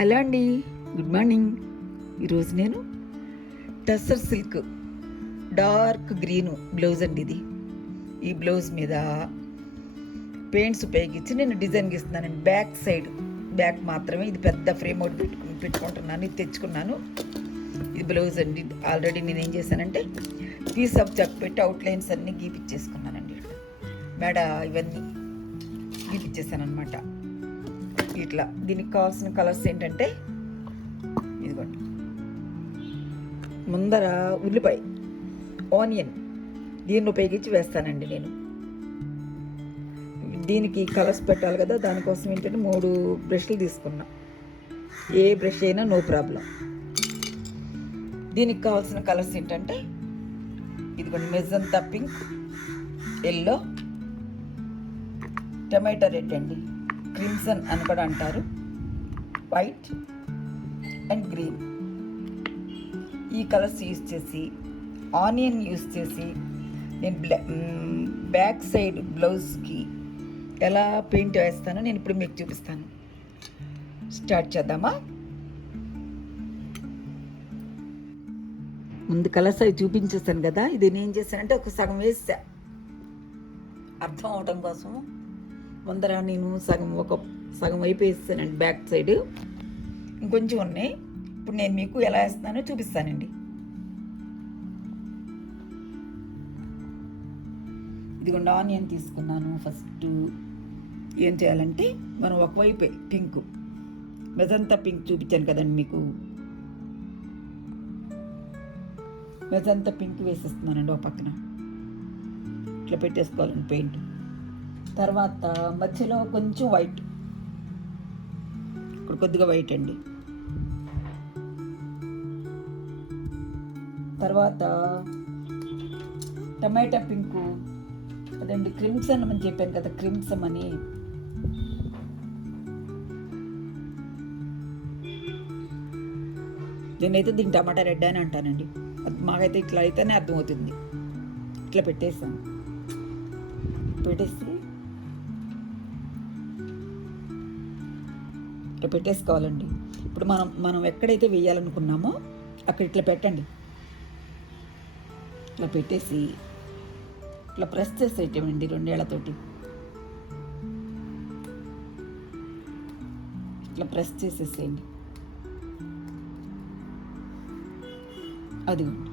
Hello అండి, good morning. ఈరోజు నేను tussar silk dark green blouse అండి ఇది. ఈ బ్లౌజ్ మీద పెయింట్స్ ఉపయోగించి నేను డిజైన్ గీస్తున్నానండి. బ్యాక్ మాత్రమే. ఇది పెద్ద ఫ్రేమ్ అవుట్ పెట్టుకుంటున్నాను. ఇది తెచ్చుకున్నాను. ఇది బ్లౌజ్ అండి. ఆల్రెడీ నేను ఏం చేశానంటే పీస్ ఆఫ్ చెక్ పెట్టి అవుట్లైన్స్ అన్నీ గీపిచ్చేసుకున్నానండి. మెడ ఇవన్నీ గీపిచ్చేసాను అనమాట. ఇట్లా దీనికి కావాల్సిన కలర్స్ ఏంటంటే ఇదిగోండి, ముందర ఉల్లిపాయ, ఆనియన్ దీన్ని ఉపయోగించి వేస్తానండి నేను. దీనికి కలర్స్ పెట్టాలి కదా, దానికోసం ఏంటంటే 3 బ్రష్లు తీసుకున్నా. ఏ బ్రష్ అయినా నో ప్రాబ్లం. దీనికి కావాల్సిన కలర్స్ ఏంటంటే ఇదిగోండి, magenta pink, yellow, tomato red అండి, క్రిమ్సన్ అని కూడా అంటారు, వైట్ అండ్ గ్రీన్. ఈ కలర్స్ యూజ్ చేసి ఆనియన్ యూజ్ చేసి నేను బ్యాక్ సైడ్ బ్లౌజ్కి ఎలా పెయింట్ వేస్తానో నేను ఇప్పుడు మీకు చూపిస్తాను. స్టార్ట్ చేద్దామా? ముందు కలర్స్ అవి చూపించేస్తాను కదా. ఇది నేను ఏం చేశానంటే ఒక సగం వేసా, అర్థం అవటం కోసం. ముందర నేను సగం వైపు వేస్తానండి, బ్యాక్ సైడ్ ఇంకొంచెం ఉన్నాయి. ఇప్పుడు నేను మీకు ఎలా వేస్తున్నానో చూపిస్తానండి. ఇదిగోండి, ఆనియన్ తీసుకున్నాను. ఫస్ట్ ఏం చేయాలంటే మనం ఒకవైపే పింక్, మెజంతా పింక్ చూపించాను కదండి మీకు. మెజంతా పింక్ వేసేస్తున్నానండి ఒక పక్కన. ఇట్లా పెట్టేసుకోవాలండి పెయింట్. తర్వాత మధ్యలో కొంచెం వైట్, ఇక్కడ కొద్దిగా వైట్ అండి. తర్వాత టమాటా పింకు, అదండి క్రిమ్సన్ అని చెప్పాను కదా, క్రిమ్సన్ అని. నేనైతే దీన్ని టమాటా రెడ్ అని అంటానండి. అది మాకైతే ఇట్లా అయితేనే అర్థమవుతుంది. ఇట్లా పెట్టేసాను. ఇట్లా పెట్టేసుకోవాలండి. ఇప్పుడు మనం ఎక్కడైతే వేయాలనుకున్నామో అక్కడ ఇట్లా పెట్టండి. ఇట్లా పెట్టేసి ఇట్లా ప్రెస్ చేసేయటండి 2 ఏళ్లతోటి. ఇట్లా ప్రెస్ చేసేసేయండి. అదిగోండి,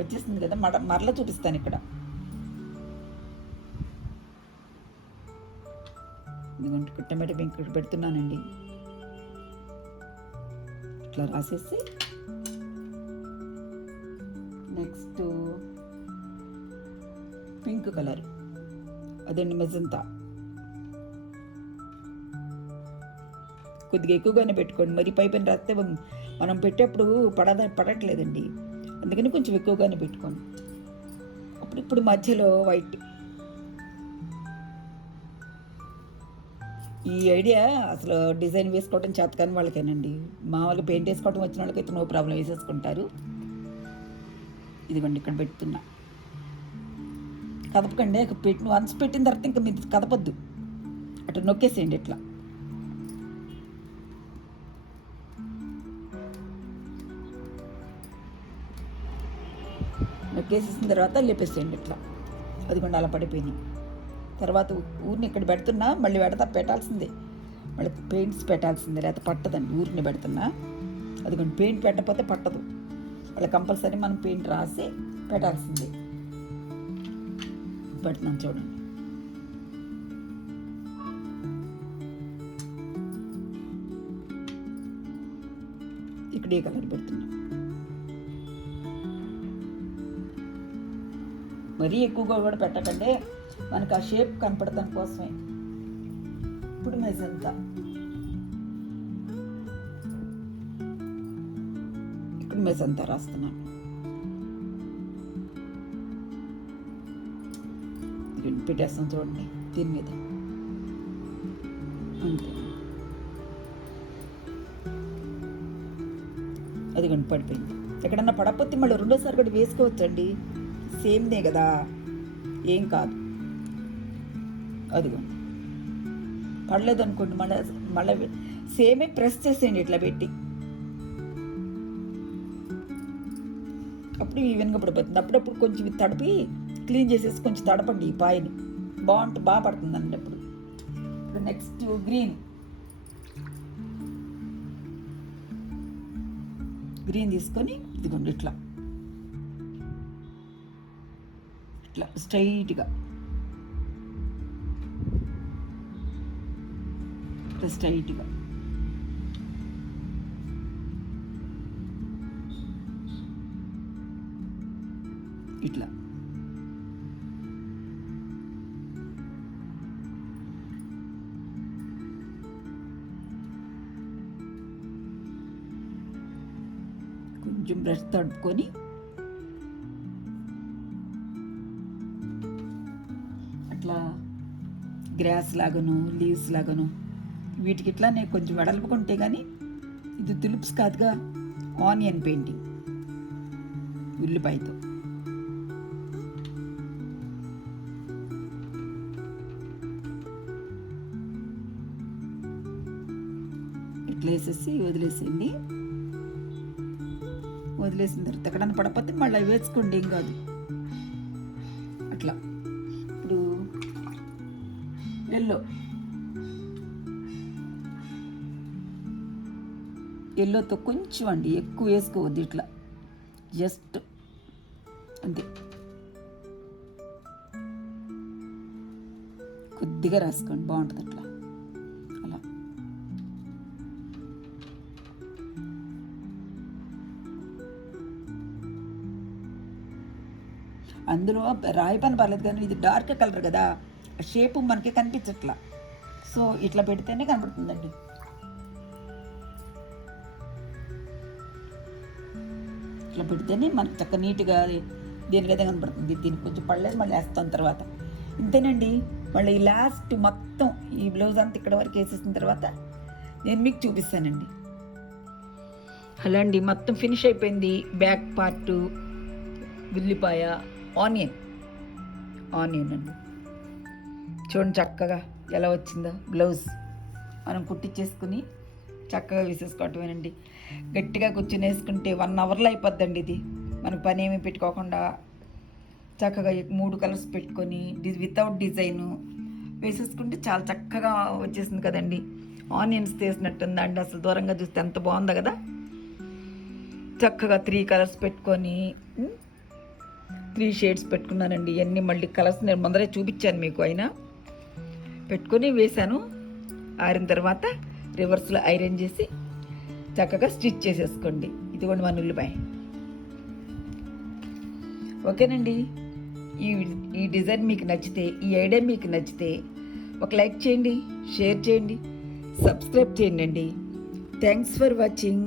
వచ్చేస్తుంది కదా. మరలా చూపిస్తాను ఇక్కడ. ఇదిగోండి, టమాటో పింక్ పెడుతున్నానండి. ఇట్లా రాసేసి నెక్స్ట్ పింక్ కలర్, అదండి మెజంతా. కొద్దిగా ఎక్కువగానే పెట్టుకోండి, మరి పైపైన రాస్తే మనం పెట్టేప్పుడు పడట్లేదండి. అందుకని కొంచెం ఎక్కువగానే పెట్టుకోండి. ఇప్పుడు మధ్యలో వైట్. ఈ ఐడియా అసలు డిజైన్ వేసుకోవడం చేతకాని వాళ్ళకేనండి. మామూలుగా పెయింట్ వేసుకోవడం వచ్చిన వాళ్ళకైతే నో ప్రాబ్లం, వేసేసుకుంటారు. ఇదిగోండి, ఇక్కడ పెడుతున్నా. కదపకండి. వన్స్ పెట్టిన తర్వాత ఇంకా మీరు కదపద్దు, అటు నొక్కేసేయండి. ఇట్లా నొక్కేసేసిన తర్వాత లేపేసేయండి ఇట్లా. అదిగోండి, అలా పడిపోయినాయి. తర్వాత ఊరిని ఇక్కడ పెడుతున్నా, మళ్ళీ పెట్టాల్సిందే, మళ్ళీ పెయింట్స్ పెట్టాల్సిందే, లేకపోతే పట్టదండి. ఊరిని పెడుతున్నా. అదిగోండి, పెయింట్ పెట్టకపోతే పట్టదు. వాళ్ళ కంపల్సరీ మనం పెయింట్ రాసి పెట్టాల్సిందే. పెడుతున్నాను చూడండి. ఇక్కడ ఏ కలర్ పెడుతున్నా. మరీ ఎక్కువగా కూడా పెట్టకండి, మనకు ఆ షేప్ కనపడటం కోసమే. ఇప్పుడు మెజంతా, ఇక్కడ మెజంతా రాస్తున్నాను. పెట్టేస్తాను చూడండి దీని మీద. అంతే, అది కానీ పడిపోయింది. ఎక్కడన్నా పడకపోతే మళ్ళీ రెండోసారి కూడా వేసుకోవచ్చండి, సేమ్దే కదా, ఏం కాదు. అదిగోండి, పడలేదు అనుకోండి, మళ్ళీ సేమే ప్రెస్ చేసేయండి ఇట్లా పెట్టి, అప్పుడు ఈవెన్గా పడిపోతుంది. అప్పుడప్పుడు కొంచెం తడిపి క్లీన్ చేసేసి కొంచెం తడపండి ఈ పాయని, బాగా పడుతుందండి. అప్పుడు నెక్స్ట్ గ్రీన్ తీసుకొని ఇదిగోండి ఇట్లా స్ట్రైట్గా ఇట్లా కొంచెం బ్రష్ తడుపుకొని అట్లా గ్రాస్ లాగాను లీవ్స్ లాగాను వీటికి ఇట్లా నేను కొంచెం వెడల్పుకుంటే కానీ ఇది తులిప్స్ కాదుగా, ఆనియన్ పెయింటింగ్ ఉల్లిపాయతో. ఇట్లా వేసేసి వదిలేసిన తర్వాత ఎక్కడన్నా పడకపోతే మళ్ళీ వేసుకోండి, ఏం కాదు. అట్లా ఇప్పుడు ఎల్లోతో కొంచెం అండి, ఎక్కువ వేసుకోవద్దు, ఇట్లా జస్ట్ అంతే, కొద్దిగా రాసుకోండి, బాగుంటుంది అట్లా. అలా అందులో రాయి పని పర్లేదు, కానీ ఇది డార్క్ కలర్ కదా, షేపు మనకి కనిపించట్లా. సో ఇట్లా పెడితేనే కనపడుతుందండి. ఇట్లా పెడితేనే మనకు చక్క నీట్గా దేనికైతే కనపడుతుంది. దీనికి కొంచెం పడలేదు, మళ్ళీ వేస్తాం తర్వాత. ఇంతేనండి. మళ్ళీ లాస్ట్ మొత్తం ఈ బ్లౌజ్ అంతా ఇక్కడ వరకు వేసేసిన తర్వాత నేను మీకు చూపిస్తానండి. హలో అండి, మొత్తం ఫినిష్ అయిపోయింది. బ్యాక్ పార్ట్ ఉల్లిపాయ, ఆనియన్ అండి. చూడండి చక్కగా ఎలా వచ్చిందో బ్లౌజ్. మనం కుట్టించేసుకుని చక్కగా వేసేసుకోవటమేనండి. గట్టిగా కూర్చొని వేసుకుంటే 1 అవర్లో అయిపోద్దండి ఇది. మనకు పని ఏమి పెట్టుకోకుండా చక్కగా 3 కలర్స్ పెట్టుకొని వితౌట్ డిజైను వేసేసుకుంటే చాలా చక్కగా వచ్చేసింది కదండి. ఆనియన్స్ తీసినట్టుందండి, అసలు దూరంగా చూస్తే ఎంత బాగుందో కదా. చక్కగా 3 కలర్స్ పెట్టుకొని 3 షేడ్స్ పెట్టుకున్నానండి. ఇవన్నీ మళ్ళీ కలర్స్ నేను ముందరే చూపించాను మీకు, అయినా పెట్టుకొని వేశాను. ఆరిన తర్వాత రివర్స్లో ఐరన్ చేసి చక్కగా స్టిచ్ చేసేసుకోండి. ఇదిగోండి మన ఉల్లిపాయ. ఓకేనండి. ఈ డిజైన్ మీకు నచ్చితే, ఈ ఐడియా మీకు నచ్చితే ఒక లైక్ చేయండి, షేర్ చేయండి, సబ్స్క్రైబ్ చేయండి. Thanks for watching.